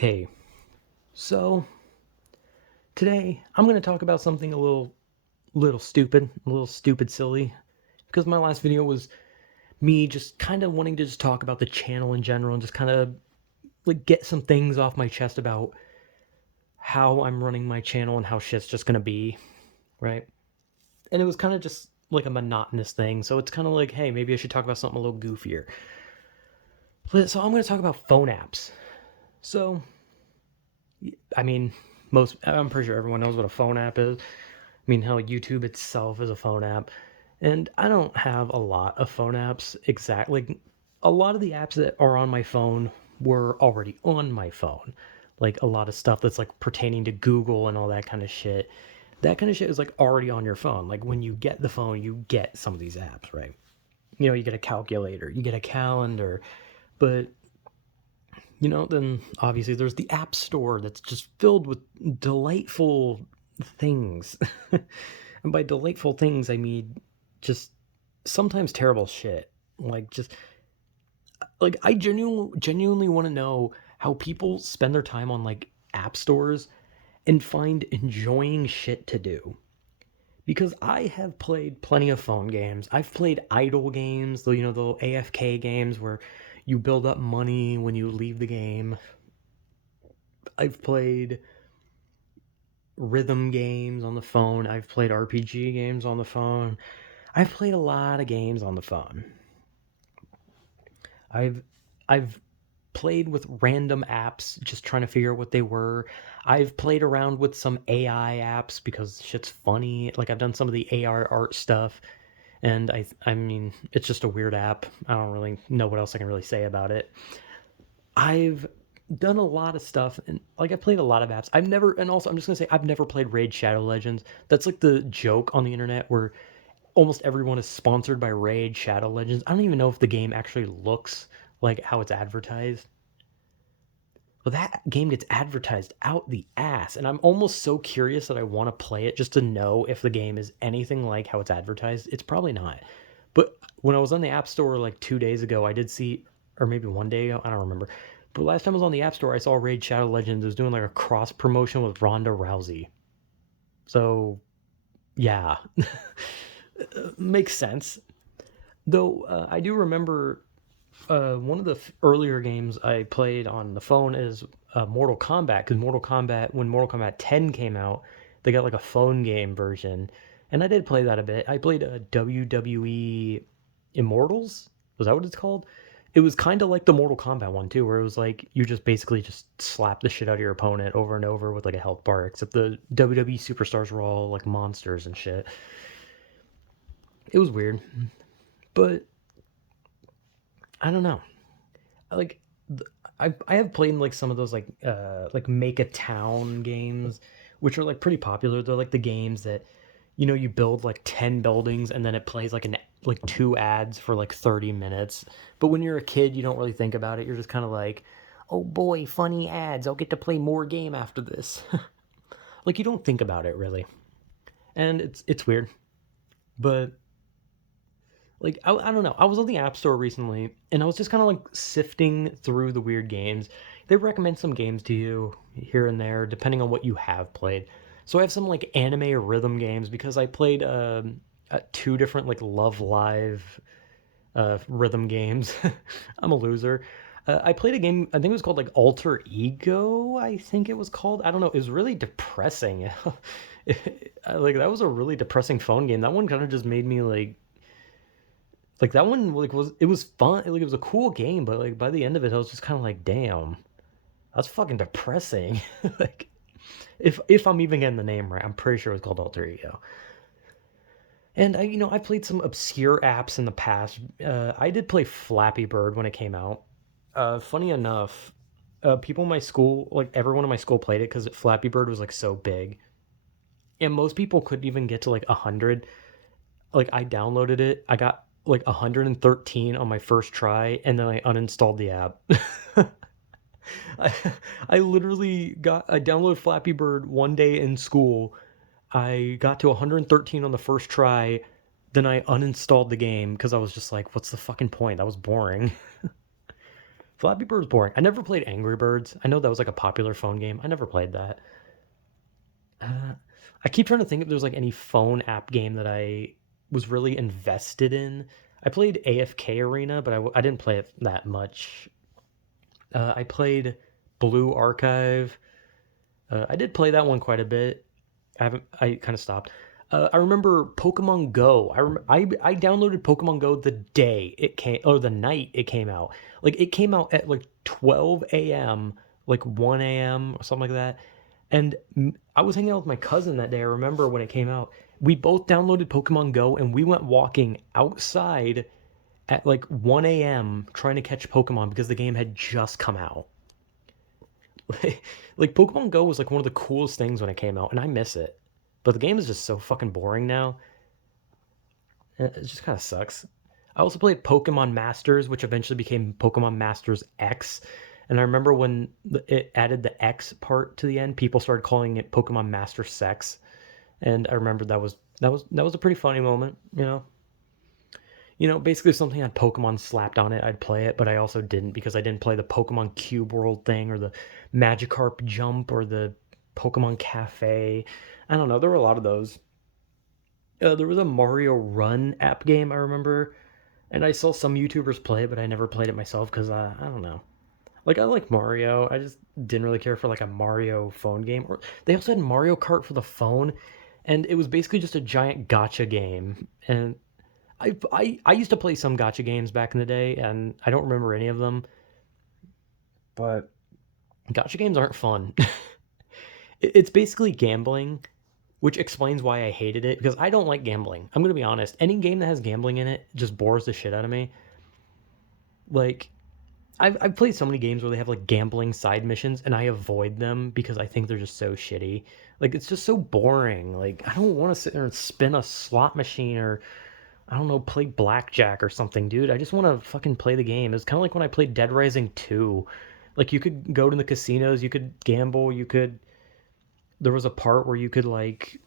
Hey, so today I'm going to talk about something a little stupid silly because my last video was me just kind of wanting to just talk about the channel in general and just kind of like get some things off my chest about how I'm running my channel and how shit's just going to be, right? And it was kind of just like a monotonous thing, so it's kind of like, hey, maybe I should talk about something a little goofier. So I'm going to talk about phone apps. So, I mean, I'm pretty sure everyone knows what a phone app is. I mean, hell, YouTube itself is a phone app. And I don't have a lot of phone apps exactly. Like, a lot of the apps that are on my phone were already on my phone. Like, a lot of stuff that's like pertaining to Google and all that kind of shit. That kind of shit is like already on your phone. Like, when you get the phone, you get some of these apps, right? You get a calculator, you get a calendar. But then obviously there's the App Store that's just filled with delightful things. And by delightful things, I mean just sometimes terrible shit. Like I genuinely want to know how people spend their time on like app stores and find enjoying shit to do. Because I have played plenty of phone games. I've played idle games, the little AFK games where you build up money when you leave the game. I've played rhythm games on the phone. I've played RPG games on the phone. I've played a lot of games on the phone. I've I've played with random apps just trying to figure out what they were. I've played around with some AI apps because shit's funny. Like I've done some of the AR art stuff and I mean it's just a weird app. I don't really know what else I can really say about it. I've done a lot of stuff and like I played a lot of apps. I've never and also I'm just gonna say I've never played Raid Shadow Legends. That's like the joke on the internet where almost everyone is sponsored by Raid Shadow Legends. I don't even know if the game actually looks like how it's advertised. But that game gets advertised out the ass, and I'm almost so curious that I want to play it just to know if the game is anything like how it's advertised. It's probably not. But when I was on the App Store like 2 days ago, I did see, or maybe one day ago, I don't remember. But last time I was on the App Store, I saw Raid Shadow Legends was doing like a cross promotion with Ronda Rousey. So yeah, makes sense. Though I do remember one of the earlier games I played on the phone is Mortal Kombat, because when Mortal Kombat 10 came out, they got like a phone game version, and I did play that a bit. I played WWE Immortals. Was that what it's called? It was kind of like the Mortal Kombat one too, where it was like you just basically just slap the shit out of your opponent over and over with like a health bar, except the WWE superstars were all like monsters and shit. It was weird, but I don't know. Like I have played like some of those like make a town games, which are like pretty popular. They're like the games that you build like 10 buildings and then it plays like two ads for like 30 minutes. But when you're a kid, you don't really think about it. You're just kind of like, oh boy, funny ads. I'll get to play more game after this. Like you don't think about it really, and it's weird. But like I don't know, I was on the App Store recently and I was just kind of like sifting through the weird games. They recommend some games to you here and there depending on what you have played. So I have some like anime or rhythm games because I played two different like Love Live rhythm games. I'm a loser. I played a game, I think it was called like Alter Ego, I think it was called. I don't know, it was really depressing. Like that was a really depressing phone game. That one kind of just made me like that one like was fun, like it was a cool game, but like by the end of it I was just kind of like, damn, that's fucking depressing. Like if I'm even getting the name right, I'm pretty sure it was called Alter Ego. And I played some obscure apps in the past. I did play Flappy Bird when it came out. Funny enough, people in my school, like everyone in my school played it because Flappy Bird was like so big, and most people couldn't even get to like 100. Like I downloaded it, I got like 113 on my first try, and then I uninstalled the app. I, I downloaded Flappy Bird one day in school. I got to 113 on the first try, then I uninstalled the game because I was just like, what's the fucking point? That was boring. Flappy Bird's boring. I never played Angry Birds. I know that was like a popular phone game. I never played that. Uh, I keep trying to think if there's like any phone app game that I was really invested in. I played AFK Arena, but I didn't play it that much. I played Blue Archive. I did play that one quite a bit. I haven't. I kind of stopped. I remember Pokemon Go. I downloaded Pokemon Go the day it came, or the night it came out. Like it came out at like 12 a.m., like 1 a.m. or something like that. And I was hanging out with my cousin that day. I remember when it came out. We both downloaded Pokemon Go and we went walking outside at like 1 a.m. trying to catch Pokemon because the game had just come out. Like Pokemon Go was like one of the coolest things when it came out, and I miss it. But the game is just so fucking boring now. It just kind of sucks. I also played Pokemon Masters, which eventually became Pokemon Masters X. And I remember when it added the X part to the end, people started calling it Pokemon Master Sex. And I remember that was a pretty funny moment, you know. Basically if something had Pokemon slapped on it, I'd play it, but I also didn't because I didn't play the Pokemon Cube World thing or the Magikarp Jump or the Pokemon Cafe. I don't know. There were a lot of those. There was a Mario Run app game I remember, and I saw some YouTubers play it, but I never played it myself because I don't know. Like I like Mario, I just didn't really care for like a Mario phone game. Or they also had Mario Kart for the phone, and it was basically just a giant gotcha game. And I used to play some gotcha games back in the day, and I don't remember any of them. But gotcha games aren't fun. It's basically gambling, which explains why I hated it because I don't like gambling. I'm gonna be honest. Any game that has gambling in it just bores the shit out of me. Like I've played so many games where they have like gambling side missions and I avoid them because I think they're just so shitty. Like it's just so boring. Like I don't want to sit there and spin a slot machine or I don't know, play blackjack or something, dude. I just want to fucking play the game. It's kind of like when I played Dead Rising 2. Like you could go to the casinos, you could gamble, you could there was a part where you could like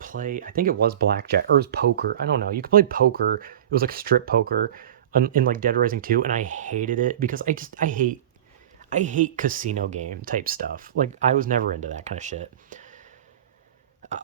play, I think it was blackjack or it was poker. I don't know. You could play poker. It was like strip poker in like Dead Rising 2 and I hated it because I hate casino game type stuff. Like I was never into that kind of shit.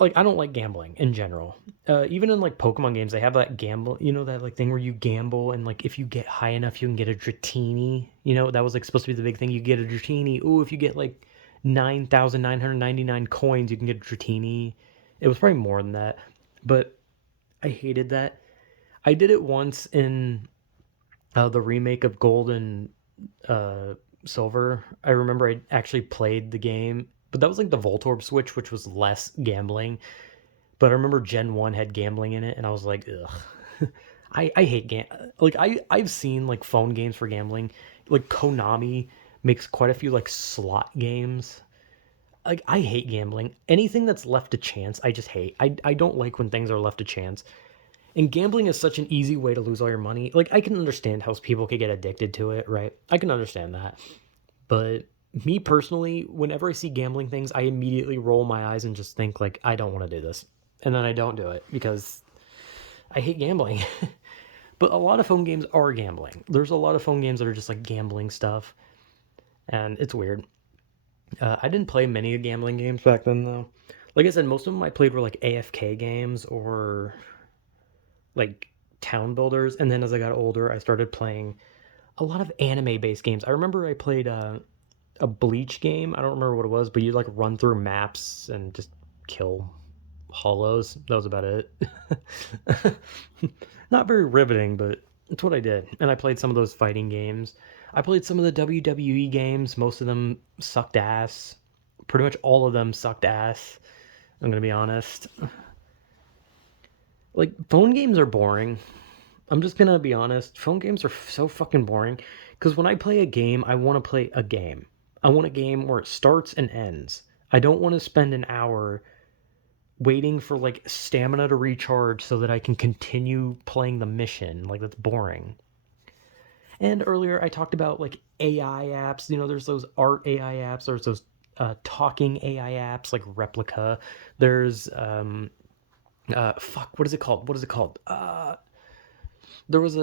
Like I don't like gambling in general. Even in like Pokemon games, they have that gamble, that like thing where you gamble and like if you get high enough, you can get a Dratini. That was like supposed to be the big thing. You get a Dratini. Ooh, if you get like 9,999 coins, you can get a Dratini. It was probably more than that, but I hated that. I did it once in the remake of Gold and uh, Silver. I remember I actually played the game, but that was like the Voltorb Switch, which was less gambling. But I remember Gen 1 had gambling in it, and I was like, ugh. I hate like I've seen like phone games for gambling. Like Konami makes quite a few like slot games. Like I hate gambling. Anything that's left to chance, I just hate. I don't like when things are left to chance. And gambling is such an easy way to lose all your money. Like I can understand how people could get addicted to it, right? I can understand that. But me personally, whenever I see gambling things, I immediately roll my eyes and just think like I don't want to do this. And then I don't do it because I hate gambling. But a lot of phone games are gambling. There's a lot of phone games that are just like gambling stuff, and it's weird. I didn't play many gambling games back then though. Like I said, most of them I played were like AFK games or like town builders. And then as I got older, I started playing a lot of anime based games. I remember I played a Bleach game. I don't remember what it was, but you like run through maps and just kill hollows. That was about it. Not very riveting, but it's what I did. And I played some of those fighting games. I played some of the WWE games. Most of them sucked ass. Pretty much all of them sucked ass. I'm going to be honest. Like, phone games are boring. I'm just going to be honest. Phone games are so fucking boring. Because when I play a game, I want to play a game. I want a game where it starts and ends. I don't want to spend an hour waiting for like stamina to recharge so that I can continue playing the mission. Like that's boring. And earlier I talked about like AI apps. There's those art AI apps. There's those talking AI apps like Replica. There's fuck. What is it called? There was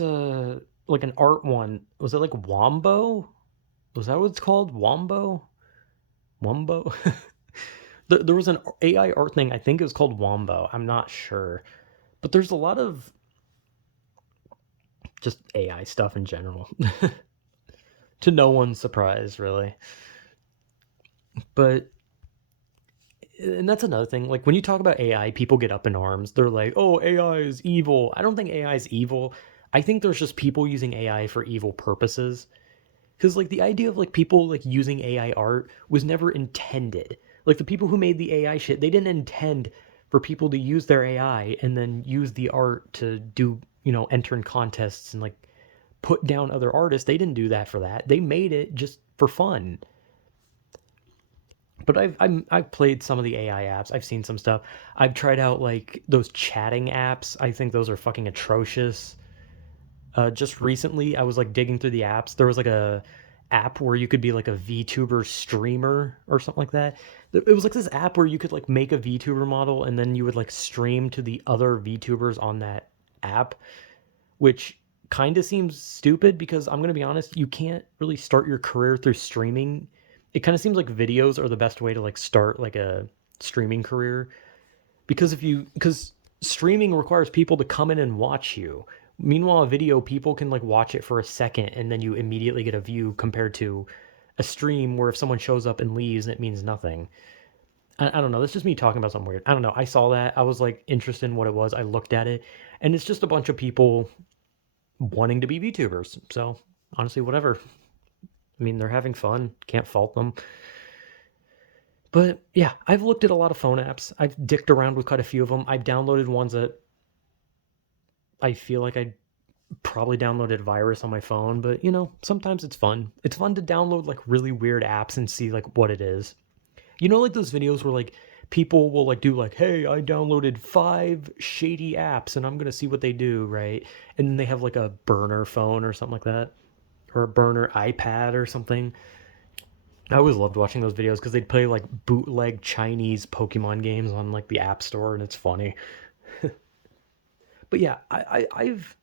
a like an art one. Was it like Wombo? Was that what it's called? Wombo? Wombo? There was an AI art thing. I think it was called Wombo. I'm not sure, but there's a lot of just AI stuff in general. To no one's surprise, really. But and that's another thing. Like when you talk about AI, people get up in arms. They're like, "Oh, AI is evil." I don't think AI is evil. I think there's just people using AI for evil purposes. Because like the idea of like people like using AI art was never intended. Like the people who made the AI shit, they didn't intend for people to use their AI and then use the art to do, enter in contests and like put down other artists. They didn't do that for that. They made it just for fun. But I've played some of the AI apps. I've seen some stuff. I've tried out like those chatting apps. I think those are fucking atrocious. Just recently, I was like digging through the apps. There was like a app where you could be like a VTuber streamer or something like that. It was like this app where you could like make a VTuber model and then you would like stream to the other VTubers on that app, which kind of seems stupid because I'm going to be honest, you can't really start your career through streaming. It kind of seems like videos are the best way to like start like a streaming career because because streaming requires people to come in and watch you. Meanwhile, a video, people can like watch it for a second and then you immediately get a view compared to a stream where if someone shows up and leaves, it means nothing. I don't know. That's just me talking about something weird. I don't know. I saw that. I was like interested in what it was. I looked at it and it's just a bunch of people wanting to be VTubers. So honestly, whatever. I mean, they're having fun. Can't fault them. But yeah, I've looked at a lot of phone apps. I've dicked around with quite a few of them. I've downloaded ones that I feel like I probably downloaded virus on my phone, but sometimes it's fun. It's fun to download like really weird apps and see like what it is. Like those videos where like people will like do like, "Hey, I downloaded 5 shady apps and I'm going to see what they do," right? And then they have like a burner phone or something like that or a burner iPad or something. I always loved watching those videos because they'd play like bootleg Chinese Pokemon games on like the App Store, and it's funny. But yeah, I've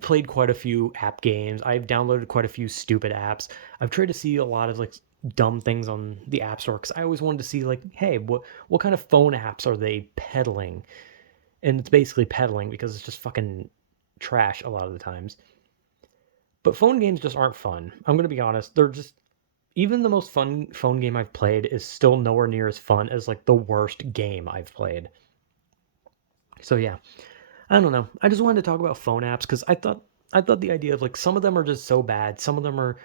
played quite a few app games. I've downloaded quite a few stupid apps. I've tried to see a lot of like dumb things on the App Store because I always wanted to see like, hey, what kind of phone apps are they peddling? And it's basically peddling because it's just fucking trash a lot of the times. But phone games just aren't fun. I'm gonna be honest. They're just even the most fun phone game I've played is still nowhere near as fun as like the worst game I've played. So yeah, I don't know. I just wanted to talk about phone apps because I thought the idea of like some of them are just so bad, some of them are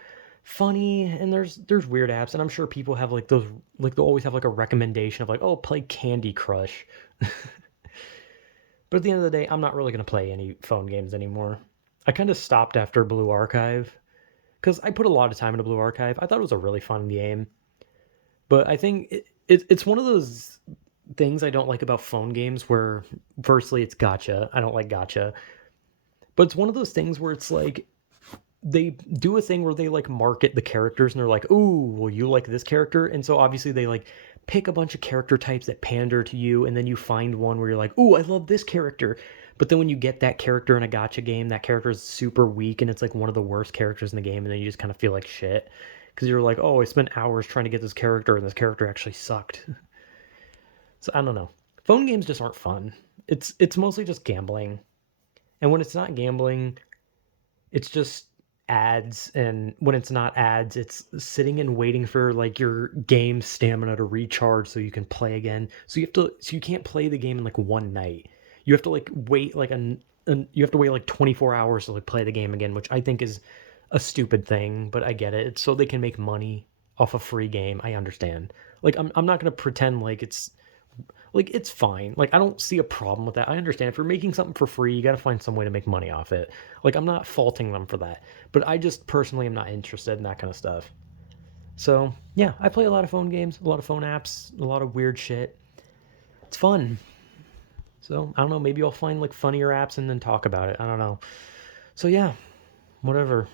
funny, and there's weird apps, and I'm sure people have like those like they'll always have like a recommendation of like, oh, play Candy Crush. But at the end of the day, I'm not really gonna play any phone games anymore. I kind of stopped after Blue Archive because I put a lot of time into Blue Archive. I thought it was a really fun game, but I think it's one of those things I don't like about phone games where, firstly, it's gotcha. I don't like gotcha. But it's one of those things where it's like they do a thing where they like market the characters and they're like, "Ooh, well, you like this character," and so obviously they like pick a bunch of character types that pander to you, and then you find one where you're like, "Ooh, I love this character." But then when you get that character in a gotcha game, that character is super weak and it's like one of the worst characters in the game, and then you just kind of feel like shit because you're like, "Oh, I spent hours trying to get this character, and this character actually sucked." So I don't know. Phone games just aren't fun. It's mostly just gambling, and when it's not gambling, it's just ads, and when it's not ads, it's sitting and waiting for like your game stamina to recharge so you can play again. So you can't play the game in like one night. You have to like wait like you have to wait like 24 hours to like play the game again, which I think is a stupid thing, but I get it. It's so they can make money off a free game. I understand. Like I'm not going to pretend like it's fine. Like I don't see a problem with that. I understand if you're making something for free, you got to find some way to make money off it. Like I'm not faulting them for that, but I just personally am not interested in that kind of stuff. So yeah, I play a lot of phone games, a lot of phone apps, a lot of weird shit. It's fun. So I don't know. Maybe I'll find like funnier apps and then talk about it. I don't know. So yeah, whatever.